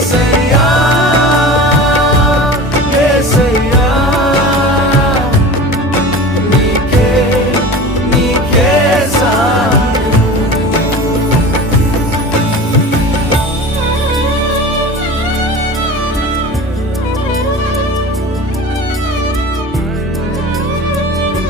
say.